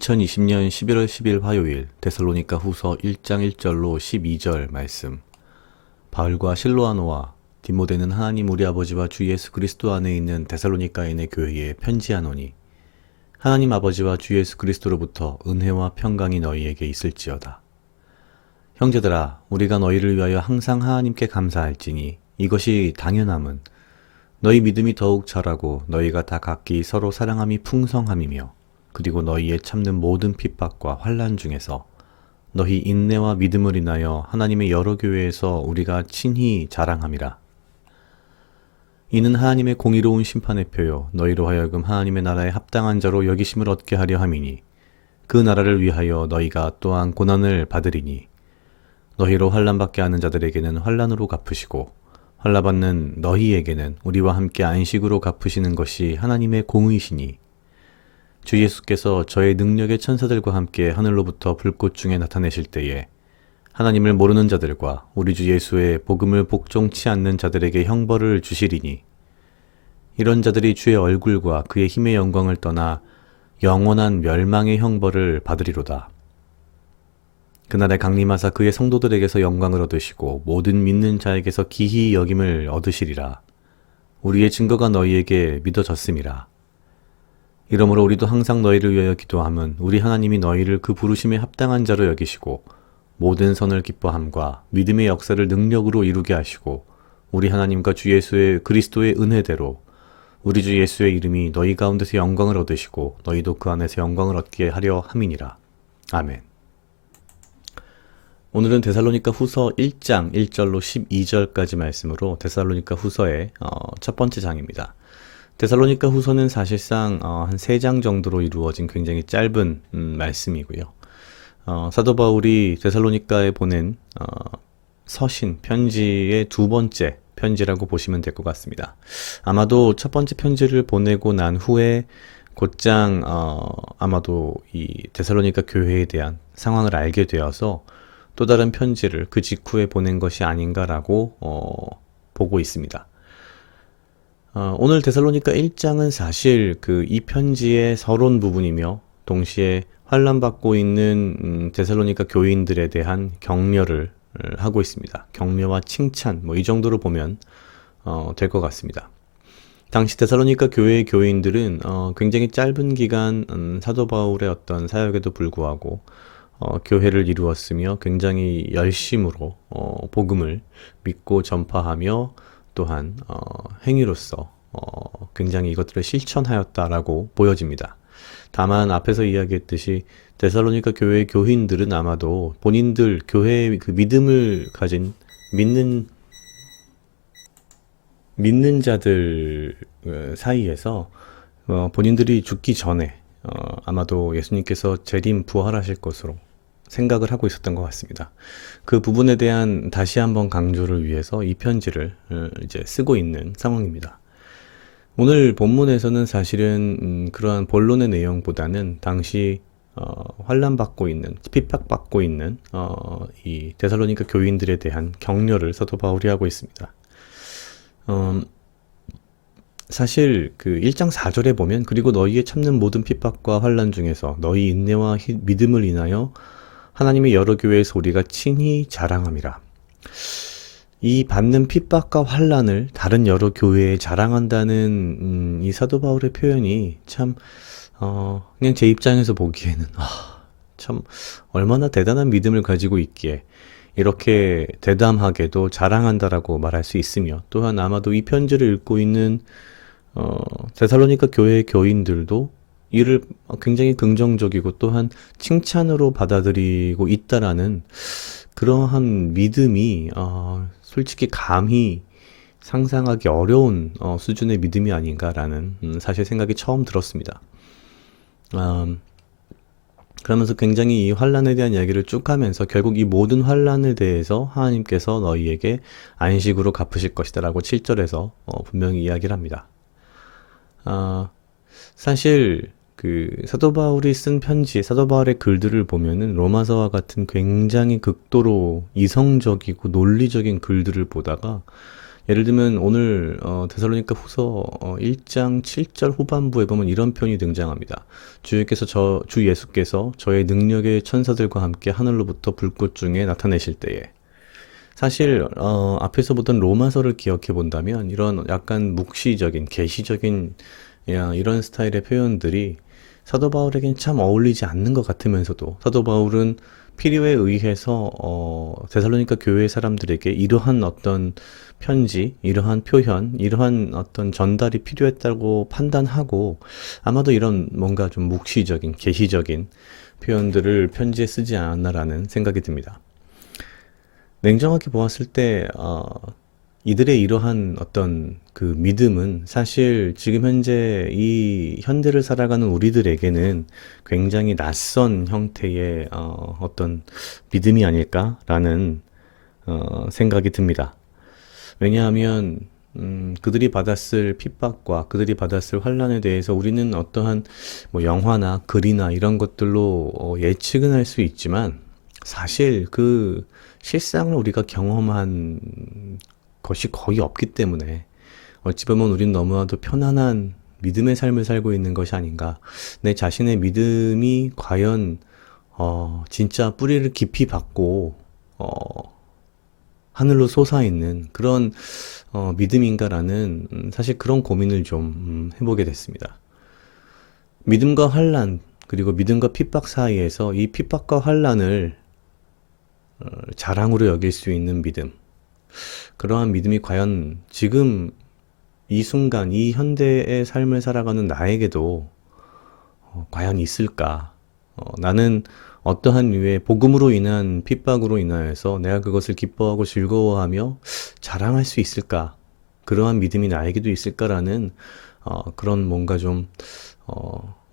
2020년 11월 10일 화요일 데살로니가 후서 1장 1절로 12절 말씀. 바울과 실로아노와 디모데는 하나님 우리 아버지와 주 예수 그리스도 안에 있는 데살로니가인의 교회에 편지하노니 하나님 아버지와 주 예수 그리스도로부터 은혜와 평강이 너희에게 있을지어다. 형제들아, 우리가 너희를 위하여 항상 하나님께 감사할지니 이것이 당연함은 너희 믿음이 더욱 자라고 너희가 다 각기 서로 사랑함이 풍성함이며 그리고 너희의 참는 모든 핍박과 환난 중에서 너희 인내와 믿음을 인하여 하나님의 여러 교회에서 우리가 친히 자랑함이라. 이는 하나님의 공의로운 심판의 표요 너희로 하여금 하나님의 나라에 합당한 자로 여기심을 얻게 하려 함이니 그 나라를 위하여 너희가 또한 고난을 받으리니 너희로 환난받게 하는 자들에게는 환난으로 갚으시고 환난받는 너희에게는 우리와 함께 안식으로 갚으시는 것이 하나님의 공의시니 주 예수께서 저의 능력의 천사들과 함께 하늘로부터 불꽃 중에 나타내실 때에 하나님을 모르는 자들과 우리 주 예수의 복음을 복종치 않는 자들에게 형벌을 주시리니 이런 자들이 주의 얼굴과 그의 힘의 영광을 떠나 영원한 멸망의 형벌을 받으리로다. 그날에 강림하사 그의 성도들에게서 영광을 얻으시고 모든 믿는 자에게서 기히 여김을 얻으시리라. 우리의 증거가 너희에게 믿어졌음이라. 이러므로 우리도 항상 너희를 위하여 기도함은 우리 하나님이 너희를 그 부르심에 합당한 자로 여기시고 모든 선을 기뻐함과 믿음의 역사를 능력으로 이루게 하시고 우리 하나님과 주 예수의 그리스도의 은혜대로 우리 주 예수의 이름이 너희 가운데서 영광을 얻으시고 너희도 그 안에서 영광을 얻게 하려 함이니라. 아멘. 오늘은 데살로니가 후서 1장 1절로 12절까지 말씀으로 데살로니가 후서의 첫 번째 장입니다. 데살로니가 후서는 사실상 한 3장 정도로 이루어진 굉장히 짧은 말씀이고요. 사도 바울이 데살로니가에 보낸 서신, 편지의 두 번째 편지라고 보시면 될 것 같습니다. 아마도 첫 번째 편지를 보내고 난 후에 곧장 아마도 이 데살로니가 교회에 대한 상황을 알게 되어서 또 다른 편지를 그 직후에 보낸 것이 아닌가라고 보고 있습니다. 오늘 데살로니가 1장은 사실 이 편지의 서론 부분이며 동시에 환난받고 있는 데살로니가 교인들에 대한 격려를 하고 있습니다. 격려와 칭찬 이 정도로 보면 될 것 같습니다. 당시 데살로니가 교회의 교인들은 굉장히 짧은 기간 사도 바울의 어떤 사역에도 불구하고 교회를 이루었으며 굉장히 열심으로 복음을 믿고 전파하며 또한 행위로서 굉장히 이것들을 실천하였다라고 보여집니다. 다만 앞에서 이야기했듯이 데살로니가 교회의 교인들은 아마도 본인들 교회의 그 믿음을 가진 믿는 자들 사이에서 본인들이 죽기 전에 아마도 예수님께서 재림 부활하실 것으로 생각을 하고 있었던 것 같습니다. 그 부분에 대한 다시 한번 강조를 위해서 이 편지를 이제 쓰고 있는 상황입니다. 오늘 본문에서는 사실은 그러한 본론의 내용보다는 당시 환난받고 있는, 핍박받고 있는 이 데살로니가 교인들에 대한 격려를 사도 바울이 하고 있습니다. 사실 그 1장 4절에 보면 그리고 너희의 참는 모든 핍박과 환난 중에서 너희 인내와 믿음을 인하여 하나님의 여러 교회에서 우리가 친히 자랑함이라. 이 받는 핍박과 환난을 다른 여러 교회에 자랑한다는 이 사도 바울의 표현이 참 그냥 제 입장에서 보기에는 참 얼마나 대단한 믿음을 가지고 있기에 이렇게 대담하게도 자랑한다라고 말할 수 있으며 또한 아마도 이 편지를 읽고 있는 데살로니가 교회의 교인들도 이를 굉장히 긍정적이고 또한 칭찬으로 받아들이고 있다라는 그러한 믿음이 솔직히 감히 상상하기 어려운 수준의 믿음이 아닌가라는 사실 생각이 처음 들었습니다. 그러면서 굉장히 이 환난에 대한 이야기를 쭉 하면서 결국 이 모든 환난에 대해서 하나님께서 너희에게 안식으로 갚으실 것이다 라고 7절에서 분명히 이야기를 합니다. 사실 그 사도 바울이 쓴 편지, 사도 바울의 글들을 보면은 로마서와 같은 굉장히 극도로 이성적이고 논리적인 글들을 보다가 예를 들면 오늘 데살로니가 후서 1장 7절 후반부에 보면 이런 표현이 등장합니다. 주 예수께서 저의 능력의 천사들과 함께 하늘로부터 불꽃 중에 나타내실 때에, 사실 앞에서 보던 로마서를 기억해 본다면 이런 약간 묵시적인 계시적인 이런 스타일의 표현들이 사도 바울에겐 참 어울리지 않는 것 같으면서도, 사도 바울은 필요에 의해서 데살로니가 교회 사람들에게 이러한 어떤 편지, 이러한 표현, 이러한 어떤 전달이 필요했다고 판단하고 아마도 이런 뭔가 좀 묵시적인 계시적인 표현들을 편지에 쓰지 않았나라는 생각이 듭니다. 냉정하게 보았을 때, 이들의 이러한 어떤 그 믿음은 사실 지금 현재 이 현대를 살아가는 우리들에게는 굉장히 낯선 형태의 어떤 믿음이 아닐까라는 생각이 듭니다. 왜냐하면 그들이 받았을 핍박과 그들이 받았을 환란에 대해서 우리는 어떠한 뭐 영화나 글이나 이런 것들로 예측은 할 수 있지만, 사실 그 실상을 우리가 경험한 것이 거의 없기 때문에 어찌 보면 우리는 너무나도 편안한 믿음의 삶을 살고 있는 것이 아닌가. 내 자신의 믿음이 과연 진짜 뿌리를 깊이 박고 하늘로 솟아있는 그런 믿음인가라는 사실 그런 고민을 좀 해보게 됐습니다. 믿음과 환란, 그리고 믿음과 핍박 사이에서 이 핍박과 환란을 자랑으로 여길 수 있는 믿음, 그러한 믿음이 과연 지금 이 순간 이 현대의 삶을 살아가는 나에게도 과연 있을까? 나는 어떠한 류의 복음으로 인한 핍박으로 인하여서 내가 그것을 기뻐하고 즐거워하며 자랑할 수 있을까? 그러한 믿음이 나에게도 있을까라는 그런 뭔가 좀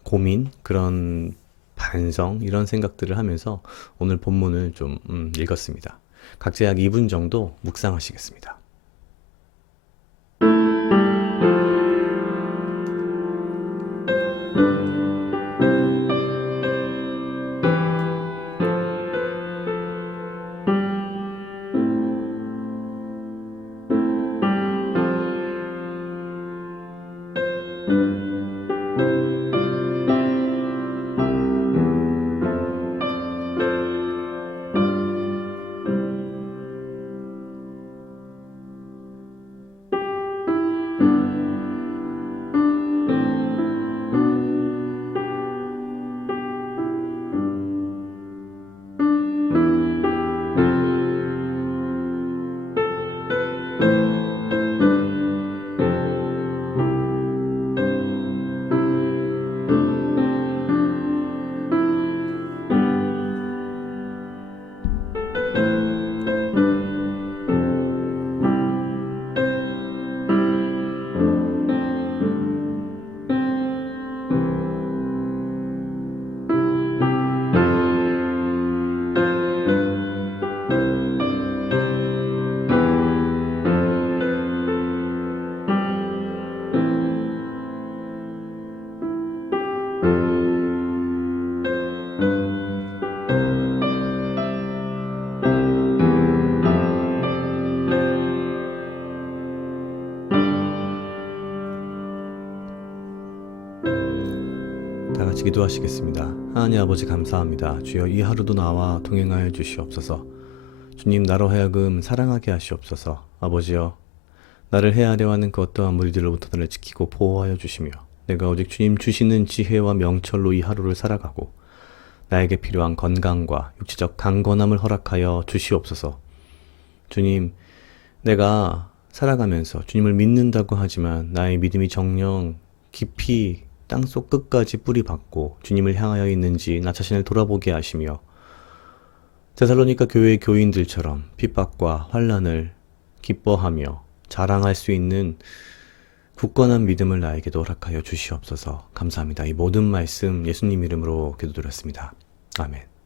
고민, 그런 반성, 이런 생각들을 하면서 오늘 본문을 좀 읽었습니다. 각자 약 2분 정도 묵상하시겠습니다. 다 같이 기도하시겠습니다. 하나님 아버지 감사합니다. 주여 이 하루도 나와 동행하여 주시옵소서. 주님, 나로 하여금 사랑하게 하시옵소서. 아버지여, 나를 헤아려 하는 그 어떠한 무리들로부터 나를 지키고 보호하여 주시며, 내가 오직 주님 주시는 지혜와 명철로 이 하루를 살아가고 나에게 필요한 건강과 육체적 강건함을 허락하여 주시옵소서. 주님, 내가 살아가면서 주님을 믿는다고 하지만 나의 믿음이 정녕 깊이 땅속 끝까지 뿌리 박고 주님을 향하여 있는지 나 자신을 돌아보게 하시며, 데살로니가 교회의 교인들처럼 핍박과 환난을 기뻐하며 자랑할 수 있는 굳건한 믿음을 나에게도 허락하여 주시옵소서. 감사합니다. 이 모든 말씀 예수님 이름으로 기도드렸습니다. 아멘.